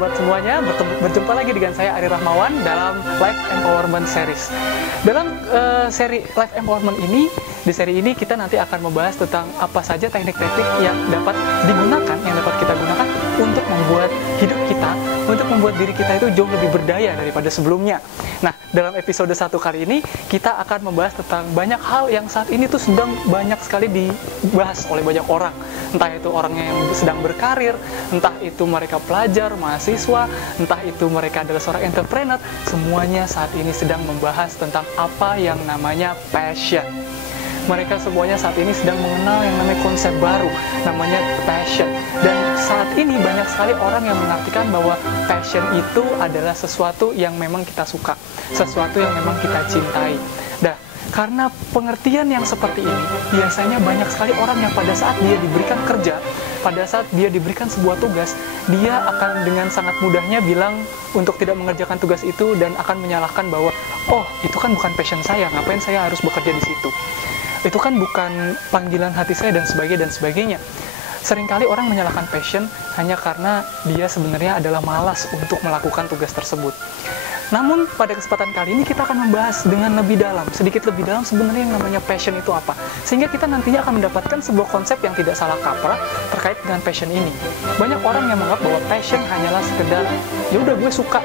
sahabat semuanya, berjumpa lagi dengan saya Ari Rahmawan dalam Life Empowerment Series. Dalam seri Life Empowerment ini, di seri ini kita nanti akan membahas tentang apa saja teknik-teknik yang dapat digunakan, yang dapat kita gunakan untuk membuat hidup kita, untuk membuat diri kita itu jauh lebih berdaya daripada sebelumnya. Nah, dalam episode 1 kali ini, kita akan membahas tentang banyak hal yang saat ini tuh sedang banyak sekali dibahas oleh banyak orang. Entah itu orangnya yang sedang berkarir, entah itu mereka pelajar, mahasiswa, entah itu mereka adalah seorang entrepreneur, semuanya saat ini sedang membahas tentang apa yang namanya passion. Mereka semuanya saat ini sedang mengenal yang namanya konsep baru, namanya passion. Dan saat ini banyak sekali orang yang mengartikan bahwa passion itu adalah sesuatu yang memang kita suka, sesuatu yang memang kita cintai. Karena pengertian yang seperti ini, biasanya banyak sekali orang yang pada saat dia diberikan kerja, pada saat dia diberikan sebuah tugas, dia akan dengan sangat mudahnya bilang untuk tidak mengerjakan tugas itu dan akan menyalahkan bahwa, oh itu kan bukan passion saya, ngapain saya harus bekerja di situ. Itu kan bukan panggilan hati saya dan sebagainya. Seringkali orang menyalahkan passion hanya karena dia sebenarnya adalah malas untuk melakukan tugas tersebut. Namun pada kesempatan kali ini kita akan membahas dengan lebih dalam, sedikit lebih dalam sebenarnya yang namanya passion itu apa. Sehingga kita nantinya akan mendapatkan sebuah konsep yang tidak salah kaprah terkait dengan passion ini. Banyak orang yang menganggap bahwa passion hanyalah sekedar, ya udah gue suka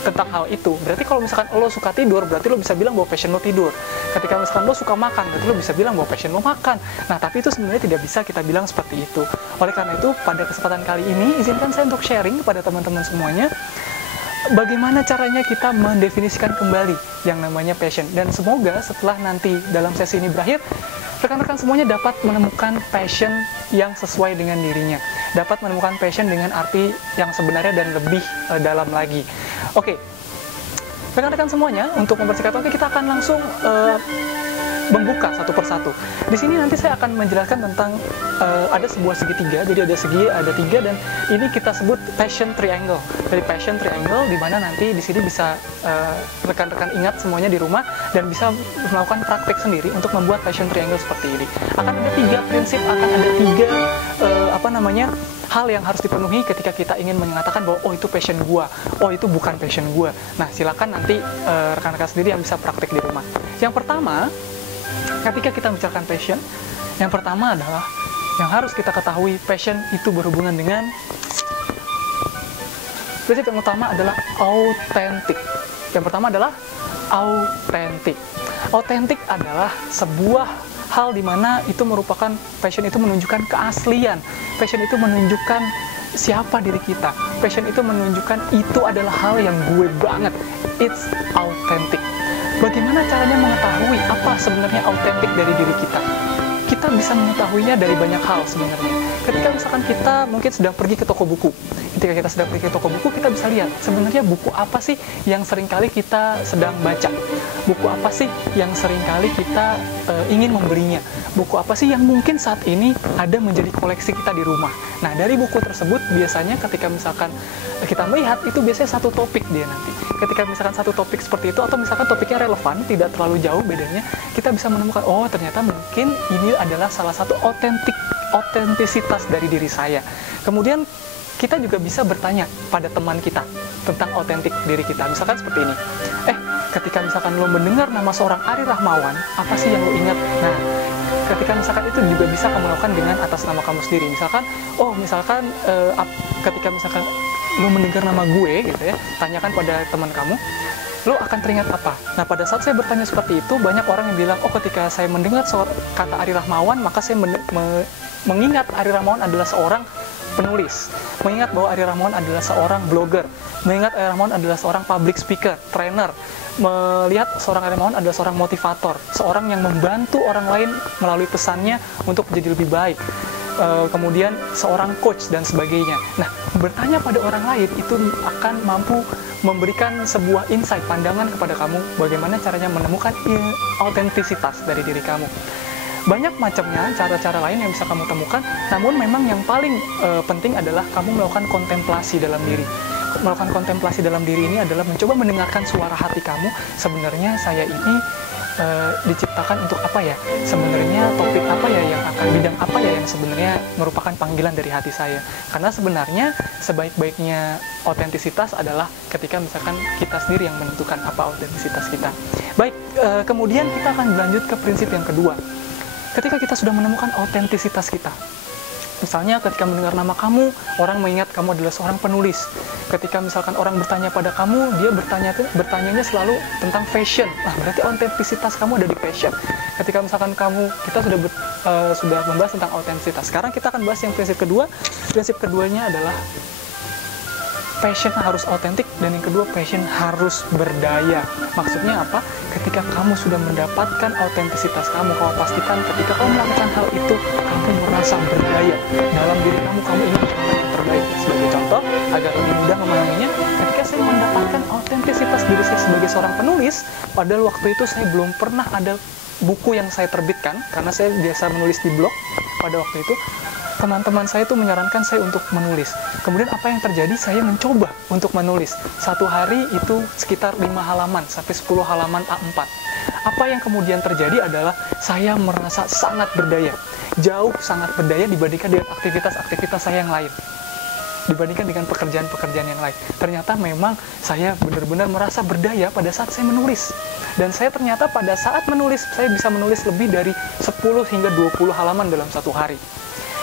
tentang hal itu. Berarti kalau misalkan lo suka tidur, berarti lo bisa bilang bahwa passion lo tidur. Ketika misalkan lo suka makan, berarti lo bisa bilang bahwa passion lo makan. Nah, tapi itu sebenarnya tidak bisa kita bilang seperti itu. Oleh karena itu, pada kesempatan kali ini, izinkan saya untuk sharing kepada teman-teman semuanya, bagaimana caranya kita mendefinisikan kembali yang namanya passion. Dan semoga setelah nanti dalam sesi ini berakhir, rekan-rekan semuanya dapat menemukan passion yang sesuai dengan dirinya. Dapat menemukan passion dengan arti yang sebenarnya dan lebih dalam lagi. Oke, rekan-rekan semuanya, untuk mempersingkat waktu kita akan langsung membuka satu persatu. Di sini nanti saya akan menjelaskan tentang ada sebuah segitiga, jadi ada segi, ada tiga, dan ini kita sebut passion triangle. Dari passion triangle, di mana nanti di sini bisa rekan-rekan ingat semuanya di rumah dan bisa melakukan praktek sendiri untuk membuat passion triangle seperti ini. Akan ada 3 prinsip, akan ada 3 hal yang harus dipenuhi ketika kita ingin mengatakan bahwa oh itu passion gua, oh itu bukan passion gua. Nah, silakan nanti rekan-rekan sendiri yang bisa praktek di rumah. Yang pertama, ketika kita bicarakan passion, yang pertama adalah yang harus kita ketahui, passion itu berhubungan dengan prinsip yang utama adalah authentic. Yang pertama adalah authentic. Authentic adalah sebuah hal di mana itu merupakan, passion itu menunjukkan keaslian. Passion itu menunjukkan siapa diri kita. Passion itu menunjukkan itu adalah hal yang gue banget. It's authentic. Bagaimana caranya mengetahui apa sebenarnya autentik dari diri kita? Kita bisa mengetahuinya dari banyak hal sebenarnya. Ketika misalkan kita mungkin sedang pergi ke toko buku. Ketika kita sedang pergi ke toko buku, kita bisa lihat sebenarnya buku apa sih yang seringkali kita sedang baca. Buku apa sih yang seringkali kita ingin membelinya. Buku apa sih yang mungkin saat ini ada menjadi koleksi kita di rumah. Nah, dari buku tersebut biasanya ketika misalkan kita melihat, itu biasanya satu topik dia nanti. Ketika misalkan satu topik seperti itu, atau misalkan topiknya relevan, tidak terlalu jauh bedanya, kita bisa menemukan, oh ternyata mungkin ini adalah salah satu otentisitas dari diri saya. Kemudian kita juga bisa bertanya pada teman kita tentang otentik diri kita. Misalkan seperti ini, ketika misalkan lo mendengar nama seorang Ari Rahmawan, apa sih yang lo ingat? Nah, ketika misalkan itu juga bisa kamu lakukan dengan atas nama kamu sendiri. Misalkan, ketika misalkan lo mendengar nama gue, gitu ya, tanyakan pada teman kamu, lo akan teringat apa? Nah, pada saat saya bertanya seperti itu, banyak orang yang bilang, oh ketika saya mendengar kata Ari Rahmawan, maka saya mengingat Ari Rahmawan adalah seorang penulis, mengingat bahwa Ari Rahmawan adalah seorang blogger, mengingat Ari Rahmawan adalah seorang public speaker, trainer, melihat seorang Ari Rahmawan adalah seorang motivator, seorang yang membantu orang lain melalui pesannya untuk menjadi lebih baik, kemudian seorang coach dan sebagainya. Nah, bertanya pada orang lain itu akan mampu memberikan sebuah insight, pandangan kepada kamu bagaimana caranya menemukan autentisitas dari diri kamu. Banyak macamnya, cara-cara lain yang bisa kamu temukan, namun memang yang paling penting adalah kamu melakukan kontemplasi dalam diri. Melakukan kontemplasi dalam diri ini adalah mencoba mendengarkan suara hati kamu, sebenarnya saya ini diciptakan untuk apa ya? Sebenarnya topik apa ya yang akan, bidang apa ya yang sebenarnya merupakan panggilan dari hati saya. Karena sebenarnya sebaik-baiknya otentisitas adalah ketika misalkan kita sendiri yang menentukan apa otentisitas kita. Baik, kemudian kita akan berlanjut ke prinsip yang kedua. Ketika kita sudah menemukan otentisitas kita, misalnya ketika mendengar nama kamu, orang mengingat kamu adalah seorang penulis. Ketika misalkan orang bertanya pada kamu, dia bertanyanya selalu tentang fashion. Nah, berarti otentisitas kamu ada di fashion. Ketika misalkan kita sudah membahas tentang otentisitas. Sekarang kita akan bahas yang prinsip kedua. Prinsip keduanya adalah passion harus otentik, dan yang kedua passion harus berdaya. Maksudnya apa? Ketika kamu sudah mendapatkan otentisitas kamu pastikan ketika kamu melakukan hal itu, kamu merasa berdaya dalam diri kamu ingin menjadi yang terbaik. Sebagai contoh, agar lebih mudah memahaminya, ketika saya mendapatkan otentisitas diri saya sebagai seorang penulis, padahal waktu itu saya belum pernah ada buku yang saya terbitkan, karena saya biasa menulis di blog pada waktu itu. Teman-teman saya itu menyarankan saya untuk menulis. Kemudian apa yang terjadi? Saya mencoba untuk menulis. Satu hari itu sekitar 5 halaman sampai 10 halaman A4. Apa yang kemudian terjadi adalah saya merasa sangat berdaya. Jauh sangat berdaya dibandingkan dengan aktivitas-aktivitas saya yang lain. Dibandingkan dengan pekerjaan-pekerjaan yang lain. Ternyata memang saya benar-benar merasa berdaya pada saat saya menulis. Dan saya ternyata pada saat menulis, saya bisa menulis lebih dari 10 hingga 20 halaman dalam satu hari.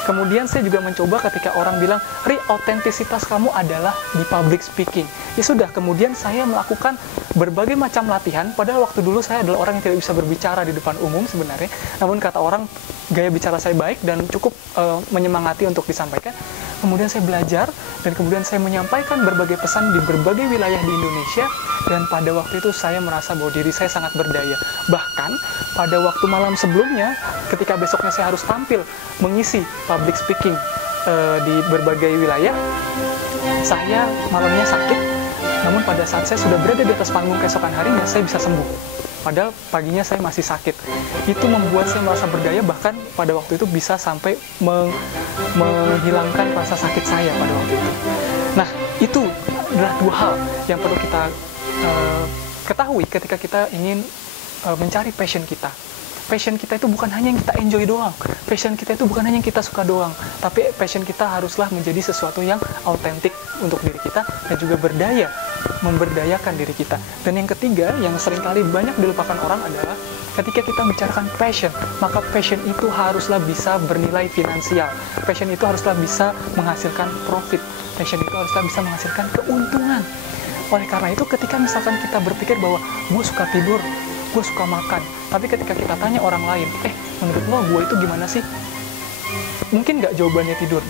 Kemudian saya juga mencoba ketika orang bilang, Ri, otentisitas kamu adalah di public speaking. Ya sudah, kemudian saya melakukan berbagai macam latihan, padahal waktu dulu saya adalah orang yang tidak bisa berbicara di depan umum sebenarnya. Namun kata orang, gaya bicara saya baik dan cukup menyemangati untuk disampaikan. Kemudian saya belajar, dan kemudian saya menyampaikan berbagai pesan di berbagai wilayah di Indonesia, dan pada waktu itu saya merasa bahwa diri saya sangat berdaya. Bahkan pada waktu malam sebelumnya, ketika besoknya saya harus tampil mengisi public speaking di berbagai wilayah, saya malamnya sakit, namun pada saat saya sudah berada di atas panggung keesokan harinya, saya bisa sembuh. Padahal paginya saya masih sakit. Itu membuat saya merasa berdaya, bahkan pada waktu itu bisa sampai menghilangkan rasa sakit saya pada waktu itu. Nah, itu adalah dua hal yang perlu kita ketahui ketika kita ingin mencari passion kita. Passion kita itu bukan hanya yang kita enjoy doang. Passion kita itu bukan hanya yang kita suka doang. Tapi passion kita haruslah menjadi sesuatu yang autentik untuk diri kita dan juga berdaya, memberdayakan diri kita. Dan yang ketiga, yang seringkali banyak dilupakan orang adalah ketika kita bicarakan passion, maka passion itu haruslah bisa bernilai finansial. Passion itu haruslah bisa menghasilkan profit. Passion itu haruslah bisa menghasilkan keuntungan. Oleh karena itu, ketika misalkan kita berpikir bahwa gue suka tidur, gue suka makan, tapi ketika kita tanya orang lain, menurut lo gue itu gimana sih? Mungkin nggak jawabannya tidur?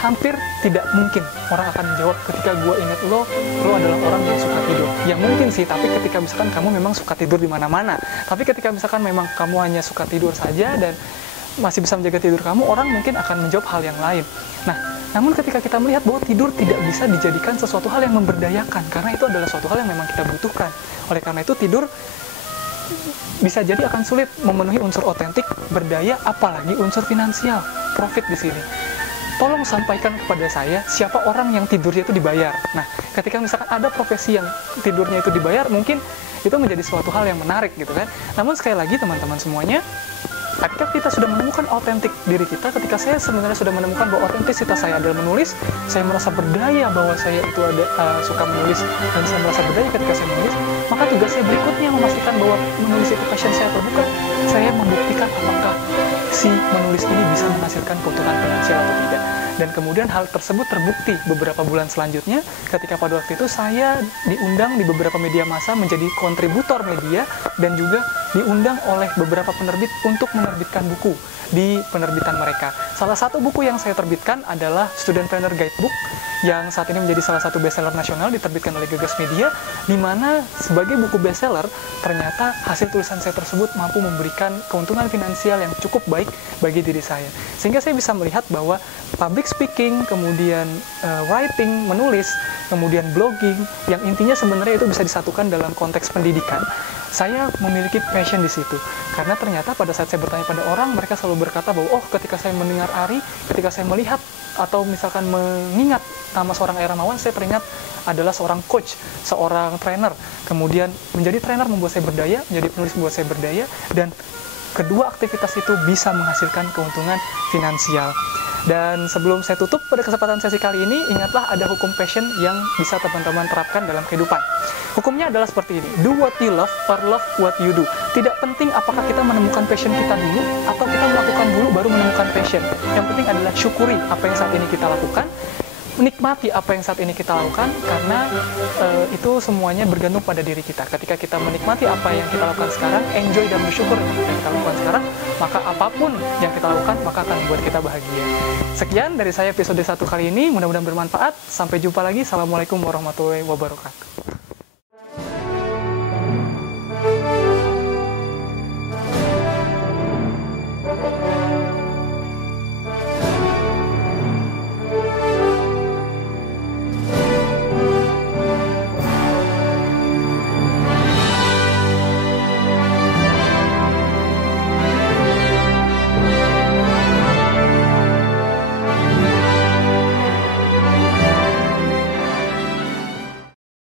Hampir tidak mungkin orang akan menjawab ketika gue ingat lo adalah orang yang suka tidur. Ya mungkin sih, tapi ketika misalkan kamu memang suka tidur di mana-mana, tapi ketika misalkan memang kamu hanya suka tidur saja dan masih bisa menjaga tidur kamu, orang mungkin akan menjawab hal yang lain. Nah, namun ketika kita melihat bahwa tidur tidak bisa dijadikan sesuatu hal yang memberdayakan, karena itu adalah suatu hal yang memang kita butuhkan. Oleh karena itu, tidur bisa jadi akan sulit memenuhi unsur otentik, berdaya, apalagi unsur finansial, profit di sini. Tolong sampaikan kepada saya siapa orang yang tidurnya itu dibayar. Nah, ketika misalkan ada profesi yang tidurnya itu dibayar, mungkin itu menjadi suatu hal yang menarik gitu kan. Namun sekali lagi teman-teman semuanya, ketika kita sudah menemukan otentik diri kita, ketika saya sebenarnya sudah menemukan bahwa otentisitas saya adalah menulis, saya merasa berdaya bahwa saya itu suka menulis, dan saya merasa berdaya ketika saya menulis, maka tugas saya berikutnya memastikan bahwa menulis itu passion saya atau bukan. Saya membuktikan apakah si menulis ini bisa menghasilkan keuntungan finansial atau tidak. Dan kemudian hal tersebut terbukti beberapa bulan selanjutnya ketika pada waktu itu saya diundang di beberapa media massa menjadi kontributor media, dan juga diundang oleh beberapa penerbit untuk menerbitkan buku di penerbitan mereka. Salah satu buku yang saya terbitkan adalah Studentpreneur Guidebook, yang saat ini menjadi salah satu bestseller nasional diterbitkan oleh Gagas Media, di mana sebagai buku bestseller ternyata hasil tulisan saya tersebut mampu memberikan keuntungan finansial yang cukup baik bagi diri saya. Sehingga saya bisa melihat bahwa public speaking, kemudian writing, menulis, kemudian blogging, yang intinya sebenarnya itu bisa disatukan dalam konteks pendidikan. Saya memiliki passion di situ, karena ternyata pada saat saya bertanya pada orang, mereka selalu berkata bahwa ketika saya mendengar Ari, ketika saya melihat atau misalkan mengingat nama seorang Ari Rahmawan, saya teringat adalah seorang coach, seorang trainer. Kemudian menjadi trainer membuat saya berdaya, menjadi penulis membuat saya berdaya, dan kedua aktivitas itu bisa menghasilkan keuntungan finansial. Dan sebelum saya tutup pada kesempatan sesi kali ini, ingatlah ada hukum passion yang bisa teman-teman terapkan dalam kehidupan. Hukumnya adalah seperti ini: do what you love or love what you do. Tidak penting apakah kita menemukan passion kita dulu atau kita melakukan dulu baru menemukan passion. Yang penting adalah syukuri apa yang saat ini kita lakukan, menikmati apa yang saat ini kita lakukan, karena itu semuanya bergantung pada diri kita. Ketika kita menikmati apa yang kita lakukan sekarang, enjoy dan bersyukur dengan apa yang kita lakukan sekarang, maka apapun yang kita lakukan maka akan membuat kita bahagia. Sekian dari saya episode 1 kali ini, mudah-mudahan bermanfaat. Sampai jumpa lagi. Assalamualaikum warahmatullahi wabarakatuh.